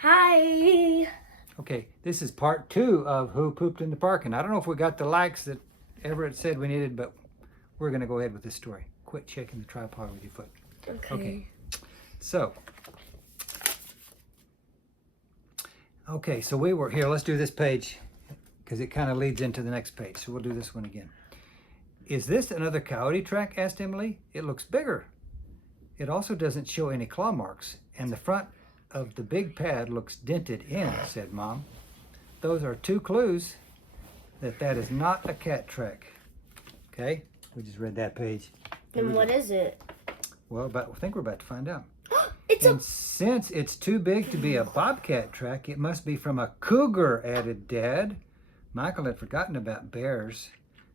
Hi. Okay, this is part 2 of Who Pooped in the Park. And I don't know if we got the likes that Everett said we needed, but we're going to go ahead with this story. Quit shaking the tripod with your foot. Okay. So we were here. Let's do this page because it kind of leads into the next page. So we'll do this one again. Is this another coyote track? Asked Emily. It looks bigger. It also doesn't show any claw marks, and the front of the big pad looks dented in, said Mom. Those are 2 clues that is not a cat track. Okay, we just read that page. And what is it? Well, I think we're about to find out. It's Since it's too big to be a bobcat track, it must be from a cougar, added Dad. Michael had forgotten about bears,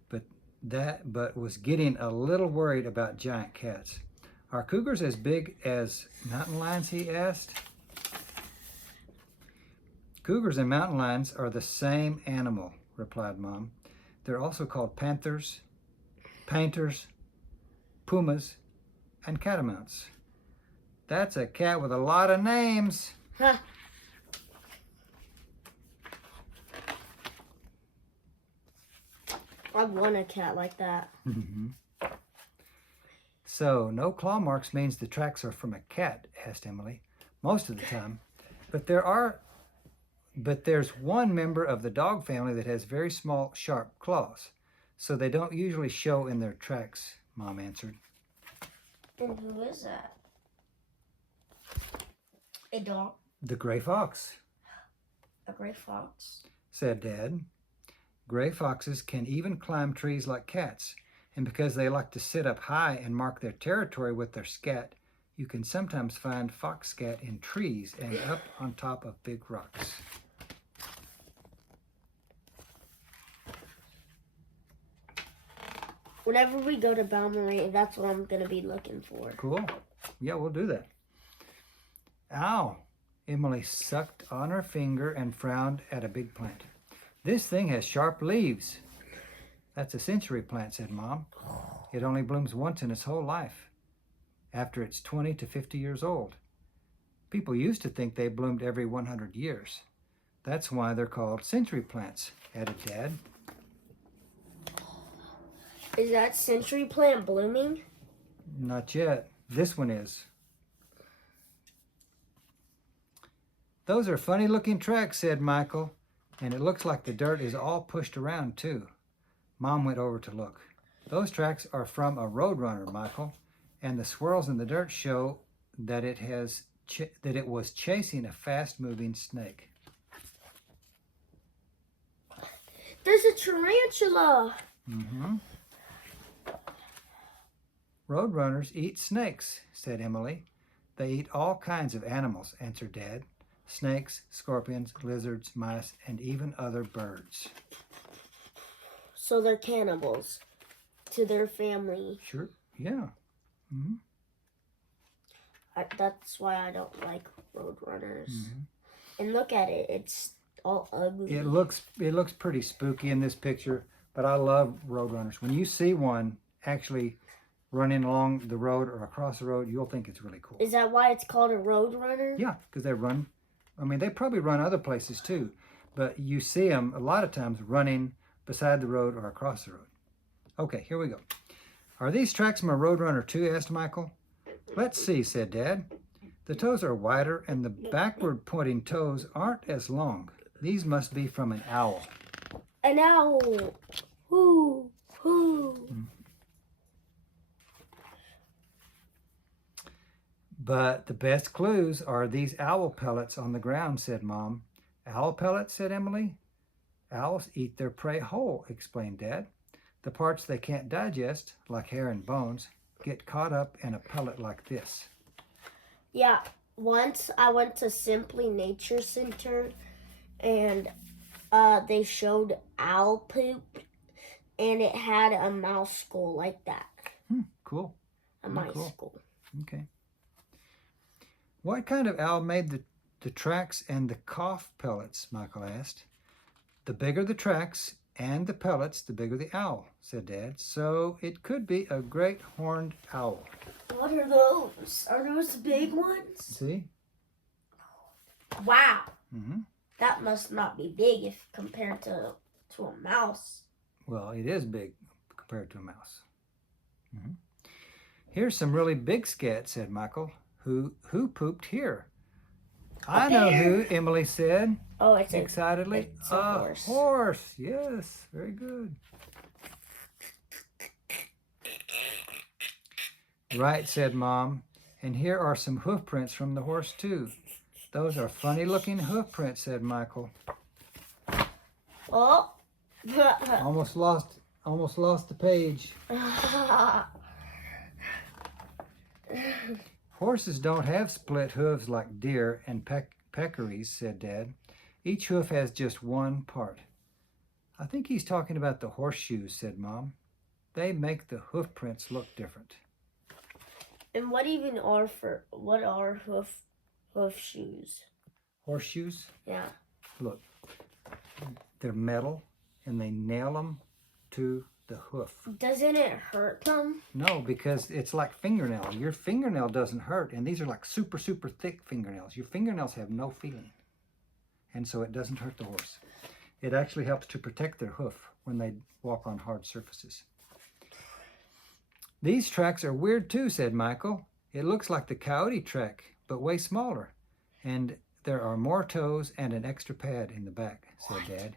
but was getting a little worried about giant cats. Are cougars as big as mountain lions, he asked. Cougars and mountain lions are the same animal, replied Mom. They're also called panthers, painters, pumas, and catamounts. That's a cat with a lot of names. Huh. I want a cat like that. So, no claw marks means the tracks are from a cat, asked Emily, most of the time. But there's one member of the dog family that has very small, sharp claws. So they don't usually show in their tracks, Mom answered. And who is that? A dog? The gray fox, A gray fox? said Dad. Gray foxes can even climb trees like cats, and because they like to sit up high and mark their territory with their scat, you can sometimes find fox scat in trees and up on top of big rocks. Whenever we go to Balmarie, that's what I'm going to be looking for. Cool. Yeah, we'll do that. Ow! Emily sucked on her finger and frowned at a big plant. This thing has sharp leaves. That's a century plant, said Mom. It only blooms once in its whole life, after it's 20 to 50 years old. People used to think they bloomed every 100 years. That's why they're called century plants, added Dad. Is that century plant blooming? Not yet. This one is. Those are funny looking tracks, said Michael, and it looks like the dirt is all pushed around too. Mom went over to look. Those tracks are from a roadrunner, Michael, and the swirls in the dirt show that it was chasing a fast-moving snake. There's a tarantula. Roadrunners eat snakes, said Emily. They eat all kinds of animals, answered Dad. Snakes, scorpions, lizards, mice, and even other birds. So they're cannibals to their family. Sure, yeah. That's why I don't like roadrunners. And look at it. It's all ugly. It looks pretty spooky in this picture, but I love roadrunners. When you see one actually running along the road or across the road, you'll think it's really cool. Is that why it's called a roadrunner? Yeah, because they run. I mean, they probably run other places too, but you see them a lot of times running beside the road or across the road. Okay, here we go. Are these tracks from a roadrunner too? Asked Michael. Let's see, said Dad. The toes are wider and the backward pointing toes aren't as long. These must be from an owl. An owl. Whoo, whoo. But the best clues are these owl pellets on the ground, said Mom. Owl pellets, said Emily. Owls eat their prey whole, explained Dad. The parts they can't digest, like hair and bones, get caught up in a pellet like this. Yeah, once I went to Simply Nature Center and they showed owl poop and it had a mouse skull like that. Cool. A mice skull. Okay. What kind of owl made the tracks and the cough pellets? Michael asked. The bigger the tracks and the pellets, the bigger the owl, said Dad. So it could be a great horned owl. What are those? Are those the big ones? See? Wow. Mm-hmm. That must not be big if compared to a mouse. Well, it is big compared to a mouse. Mm-hmm. Here's some really big scat, said Michael. Who pooped here? I know who, Emily said Oh, it's excitedly. It's a horse. Horse. Yes, very good. Right, said Mom. And here are some hoof prints from the horse, too. Those are funny-looking hoof prints, said Michael. Oh. Almost lost the page. Horses don't have split hooves like deer and peccaries, said Dad. Each hoof has just one part. I think he's talking about the horseshoes, said Mom. They make the hoof prints look different. And what are hoof shoes? Horseshoes? Yeah. Look, they're metal and they nail them to the hoof. Doesn't it hurt them? No, because it's like fingernail. Your fingernail doesn't hurt, and these are like super, super thick fingernails. Your fingernails have no feeling, and so it doesn't hurt the horse. It actually helps to protect their hoof when they walk on hard surfaces. These tracks are weird too, said Michael. It looks like the coyote track, but way smaller. And there are more toes and an extra pad in the back, said Dad.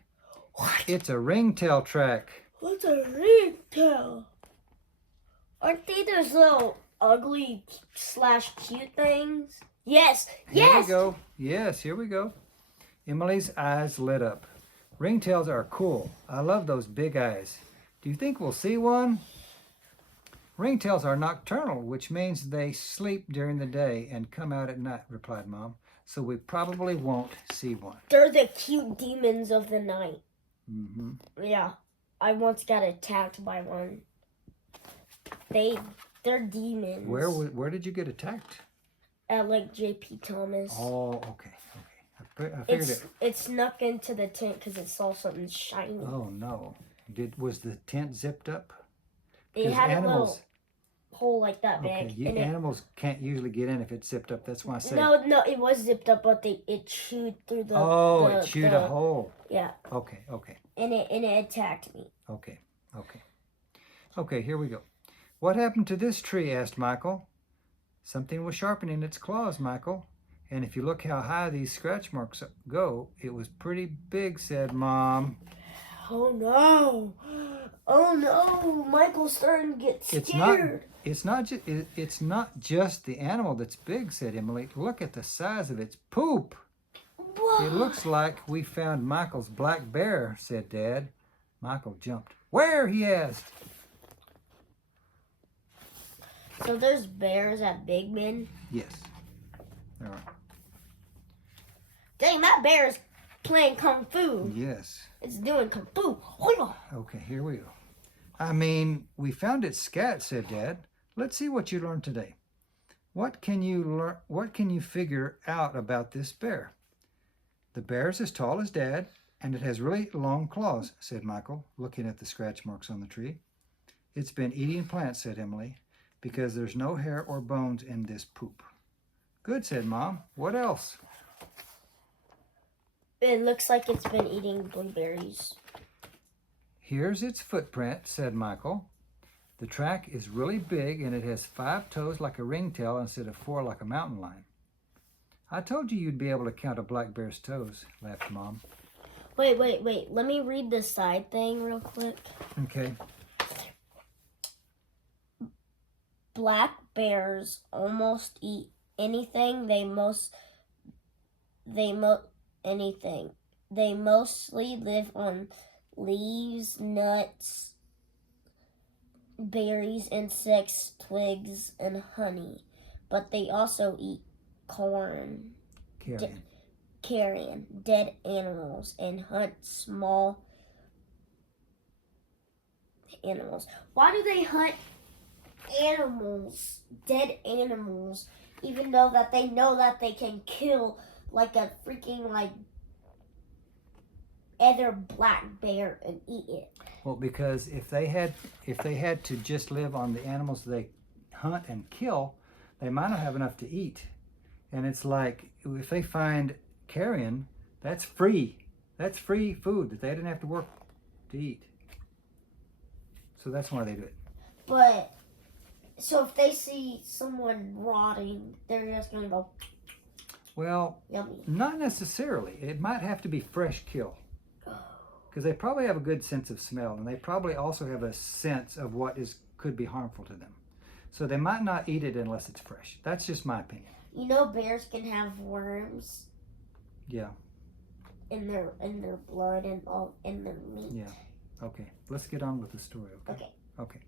What? It's a ringtail track. What's a ringtail? Aren't they those little ugly / cute things? Yes. Here Yes. we go. Yes, here we go. Emily's eyes lit up. Ringtails are cool. I love those big eyes. Do you think we'll see one? Ringtails are nocturnal, which means they sleep during the day and come out at night, replied Mom. So we probably won't see one. They're the cute demons of the night. Mm-hmm. Yeah. I once got attacked by one. They're demons. Where did you get attacked? At like J.P. Thomas. Oh, okay. I figured It snuck into the tent because it saw something shiny. Oh no! Was the tent zipped up? It had a little hole like that big. Okay, animals can't usually get in if it's zipped up. That's why I say. No, it was zipped up, but it chewed through the. Oh, it chewed a hole. Yeah. Okay. And it attacked me. Okay, here we go. What happened to this tree? Asked Michael. Something was sharpening its claws, Michael. And if you look how high these scratch marks go, it was pretty big, said Mom. Oh no! Oh no! Michael's starting to get scared. It's not just the animal that's big, said Emily. Look at the size of its poop. Whoa. It looks like we found Michael's black bear, said Dad. Michael jumped. Where? He asked. So there's bears at Big Bend? Yes, there are. Dang, that bear is playing kung fu. Yes. It's doing kung fu. Okay, here we go. I mean, we found its scat, said Dad. Let's see what you learned today. What can you figure out about this bear? The bear is as tall as Dad, and it has really long claws, said Michael, looking at the scratch marks on the tree. It's been eating plants, said Emily, because there's no hair or bones in this poop. Good, said Mom. What else? It looks like it's been eating blueberries. Here's its footprint, said Michael. The track is really big and it has 5 toes like a ringtail instead of 4 like a mountain lion. I told you you'd be able to count a black bear's toes, laughed Mom. Wait. Let me read the side thing real quick. Okay. Black bears almost eat anything. Anything. They mostly live on leaves, nuts, berries, insects, twigs, and honey. But they also eat carrion, dead animals, and hunt small animals. Why do they hunt animals, dead animals, even though that they know that they can kill like a freaking other black bear and eat it? Well, because if they had to just live on the animals they hunt and kill, they might not have enough to eat. And it's like if they find carrion, that's free. That's free food that they didn't have to work to eat. So that's why they do it. But, so if they see someone rotting, they're just going to go, Well, yummy. not necessarily. It might have to be fresh kill. Because they probably have a good sense of smell, and they probably also have a sense of what could be harmful to them. So they might not eat it unless it's fresh. That's just my opinion. You know, bears can have worms. Yeah. In their blood and all in their meat. Yeah. Okay. Let's get on with the story. Okay. Okay.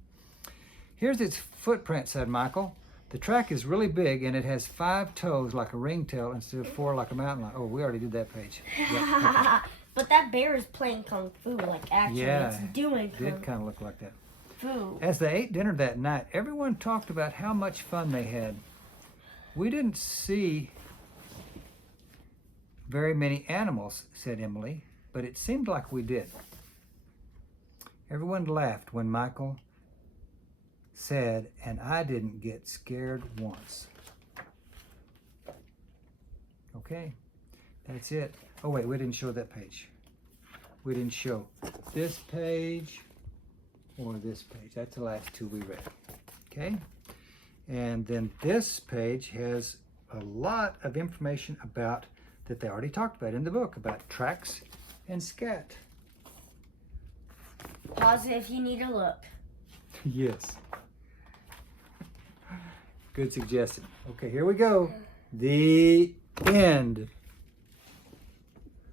Here's its footprint, said Michael. The track is really big, and it has 5 toes like a ringtail instead of 4 like a mountain lion. Oh, we already did that page. Yeah, okay. But that bear is playing kung fu. Like, actually, it's doing it did kind of look like that. Fu. As they ate dinner that night, everyone talked about how much fun they had. We didn't see very many animals, said Emily, but it seemed like we did. Everyone laughed when Michael said, and I didn't get scared once. Okay, that's it. Oh wait, we didn't show that page. We didn't show this page or this page. That's the last 2 we read. Okay, and then this page has a lot of information about that they already talked about in the book about tracks and scat. Pause it if you need to look. Yes. Good suggestion. Okay, here we go. The end.